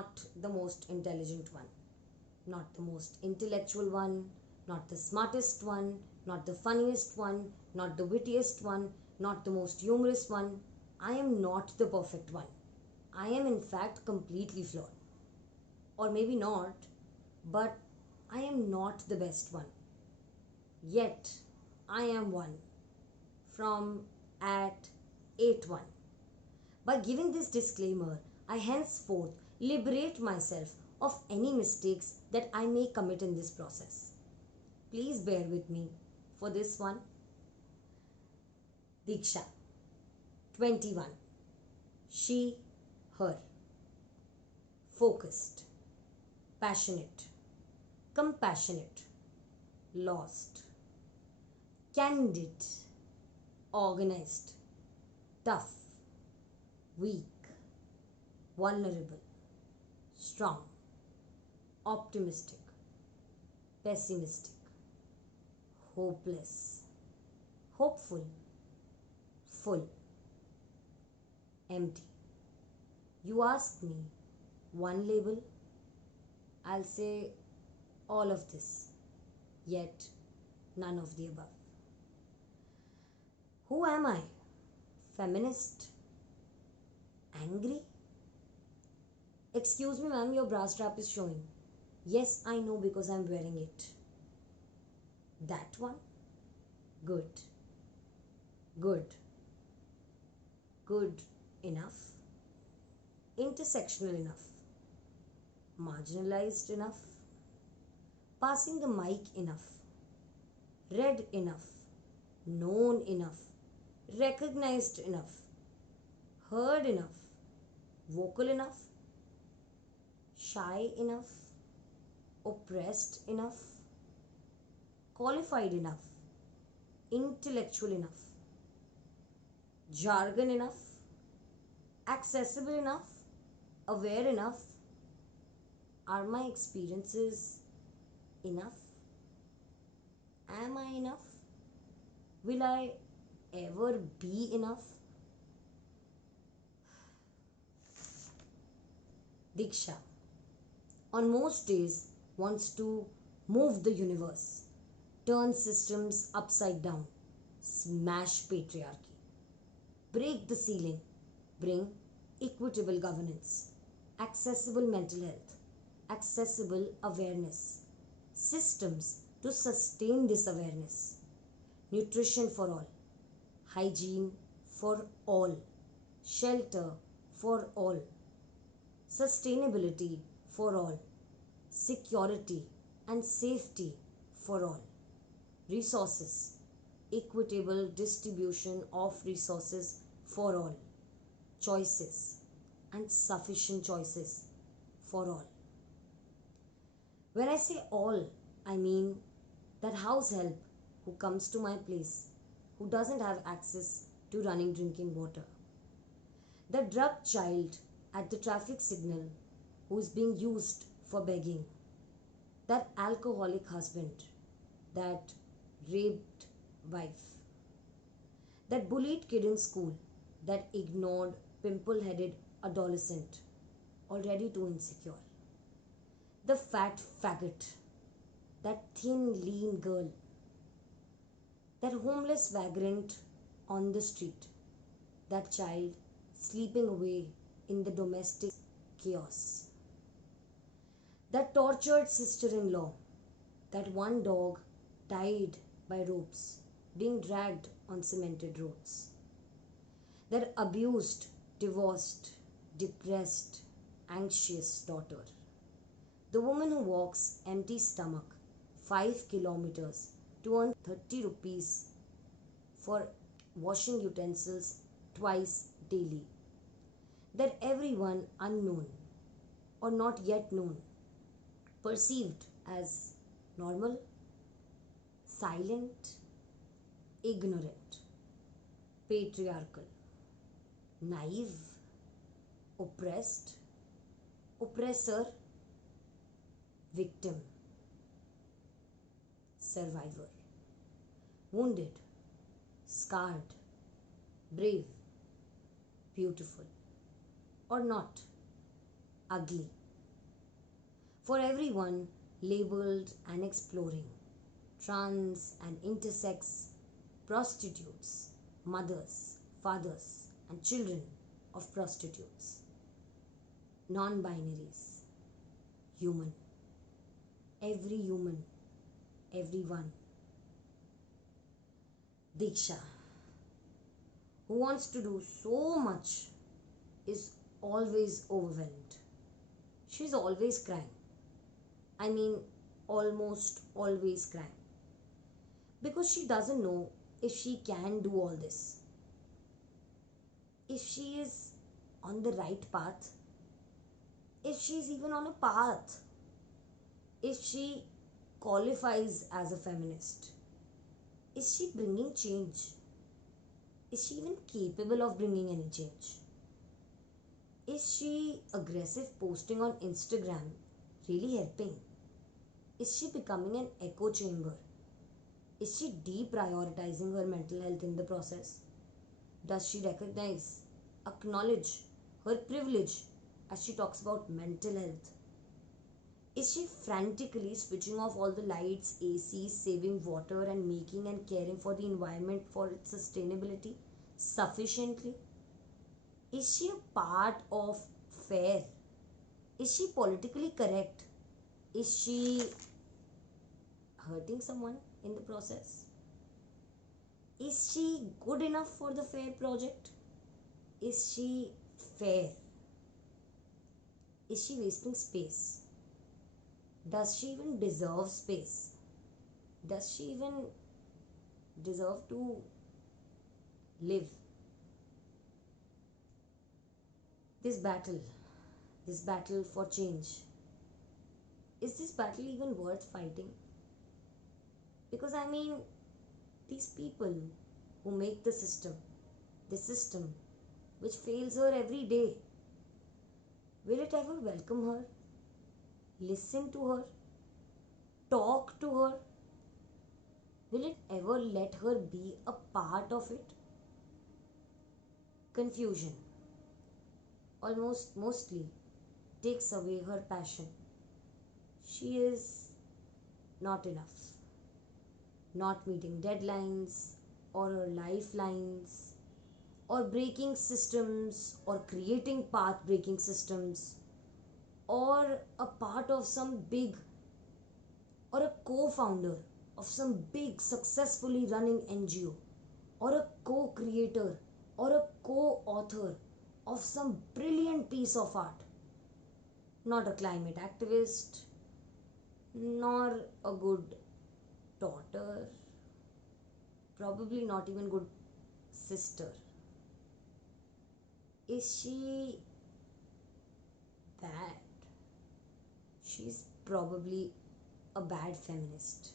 not the most intelligent one, not the most intellectual one, not the smartest one, not the funniest one, not the wittiest one, not the most humorous one. I am not the perfect one. I am in fact completely flawed. Or maybe not, but I am not the best one. Yet I am one from at 8-1. By giving this disclaimer, I henceforth liberate myself of any mistakes that I may commit in this process. Please bear with me for this one. Diksha, 21. She, her. Focused, passionate, compassionate, lost, candid, organized, tough, weak, vulnerable, strong, optimistic, pessimistic, hopeless, hopeful, full, empty. You ask me one label, I'll say all of this, yet none of the above. Who am I? Feminist? Angry? Excuse me, ma'am, your bra strap is showing. Yes, I know because I'm wearing it. That one? Good. Good. Good enough. Intersectional enough. Marginalized enough. Passing the mic enough. Read enough. Known enough. Recognized enough. Heard enough. Vocal enough. Shy enough. Oppressed enough. Qualified enough. Intellectual enough. Jargon enough. Accessible enough. Aware enough. Are my experiences enough? Am I enough? Will I ever be enough? Diksha, on most days, wants to move the universe, turn systems upside down, smash patriarchy, break the ceiling, bring equitable governance, accessible mental health, accessible awareness, systems to sustain this awareness, nutrition for all, hygiene for all, shelter for all, sustainability for all, security and safety for all, resources, equitable distribution of resources for all, choices and sufficient choices for all. When I say all, I mean that house help who comes to my place who doesn't have access to running drinking water, the drugged child at the traffic signal who is being used for begging, that alcoholic husband, that raped wife, that bullied kid in school, that ignored pimple-headed adolescent already too insecure, the fat faggot, that thin lean girl, that homeless vagrant on the street, that child sleeping away in the domestic chaos, that tortured sister-in-law, that one dog tied by ropes being dragged on cemented roads, that abused, divorced, depressed, anxious daughter, the woman who walks empty stomach 5 kilometers to earn 30 rupees for washing utensils twice daily, that everyone unknown or not yet known, perceived as normal, silent, ignorant, patriarchal, naive, oppressed, oppressor, victim, survivor, wounded, scarred, brave, beautiful, or not, ugly, for everyone labeled and exploring, trans and intersex, prostitutes, mothers, fathers, and children of prostitutes, non binaries, human, every human, everyone. Diksha, who wants to do so much, is always overwhelmed. She's always crying. I mean, almost always crying. Because she doesn't know if she can do all this. If she is on the right path. If she's even on a path. If she qualifies as a feminist. Is she bringing change? Is she even capable of bringing any change? Is she aggressive posting on Instagram really helping? Is she becoming an echo chamber? Is she deprioritizing her mental health in the process? Does she recognize, acknowledge her privilege as she talks about mental health? Is she frantically switching off all the lights, ACs, saving water and making and caring for the environment for its sustainability sufficiently? Is she a part of fair? Is she politically correct? Is she hurting someone in the process? Is she good enough for the fair project? Is she fair? Is she wasting space? Does she even deserve space? Does she even deserve to live? This battle for change, is this battle even worth fighting? Because I mean, these people who make the system which fails her every day, will it ever welcome her? Listen to her? Talk to her? Will it ever let her be a part of it? Confusion almost mostly takes away her passion. She is not enough, not meeting deadlines or her lifelines, or breaking systems, or creating path breaking systems, or a part of some big, or a co-founder of some big successfully running NGO, or a co-creator or a co-author of some brilliant piece of art. Not a climate activist, nor a good daughter, probably not even good sister. Is she bad? She's probably a bad feminist.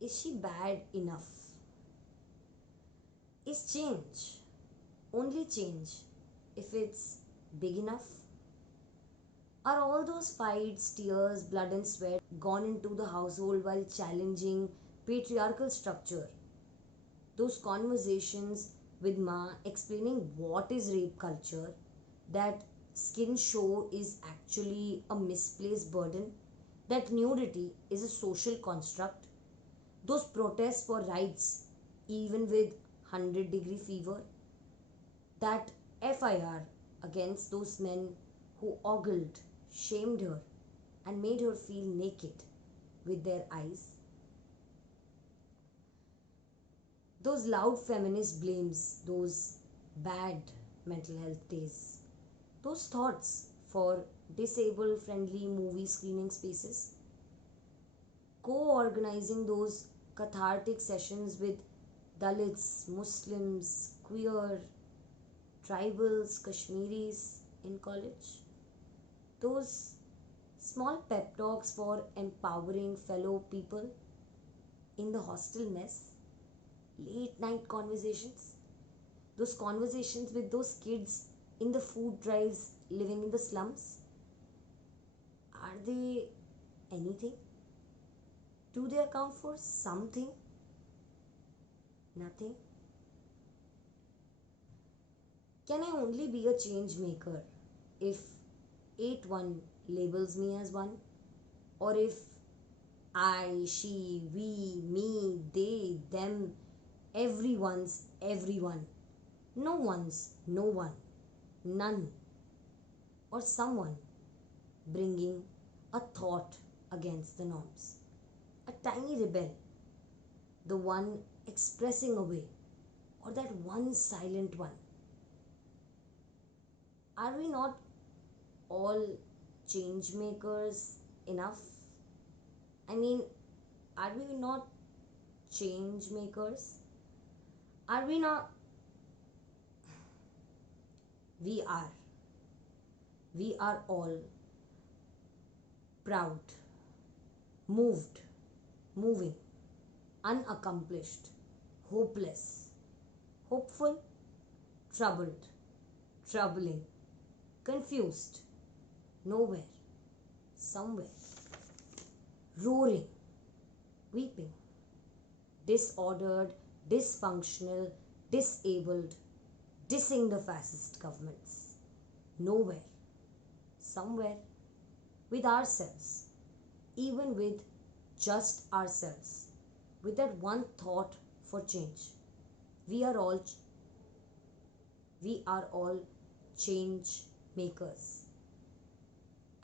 Is she bad enough? Is change only change if it's big enough? Are all those fights, tears, blood and sweat gone into the household while challenging patriarchal structure? Those conversations with Ma explaining what is rape culture, that skin show is actually a misplaced burden, that nudity is a social construct, those protests for rights even with 100-degree fever, that FIR against those men who ogled, shamed her and made her feel naked with their eyes. Those loud feminist blames, those bad mental health days, those thoughts for disabled friendly movie screening spaces, co-organizing those cathartic sessions with Dalits, Muslims, queer, tribals, Kashmiris in college, those small pep talks for empowering fellow people in the hostel mess, late night conversations, those conversations with those kids in the food drives living in the slums, are they anything? Do they account for something? Nothing. Can I only be a change maker if one labels me as one, or if I, she, we, me, they, them, everyone's everyone, no one's no one, none, or someone bringing a thought against the norms. A tiny rebel, the one expressing away, or that one silent one. Are we not all change makers enough? I mean, are we not change makers? Are we not? We are. We are all proud, moved, moving, unaccomplished, hopeless, hopeful, troubled, troubling, confused, nowhere, somewhere, roaring, weeping, disordered, dysfunctional, disabled, dissing the fascist governments, nowhere, somewhere, with ourselves, even with just ourselves, with that one thought for change. We are all change makers.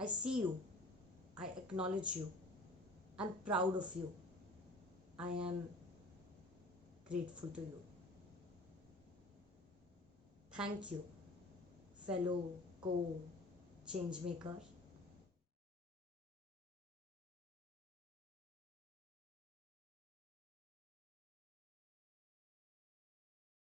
I see you. I acknowledge you. I'm proud of you. I am grateful to you. Thank you, fellow co change maker.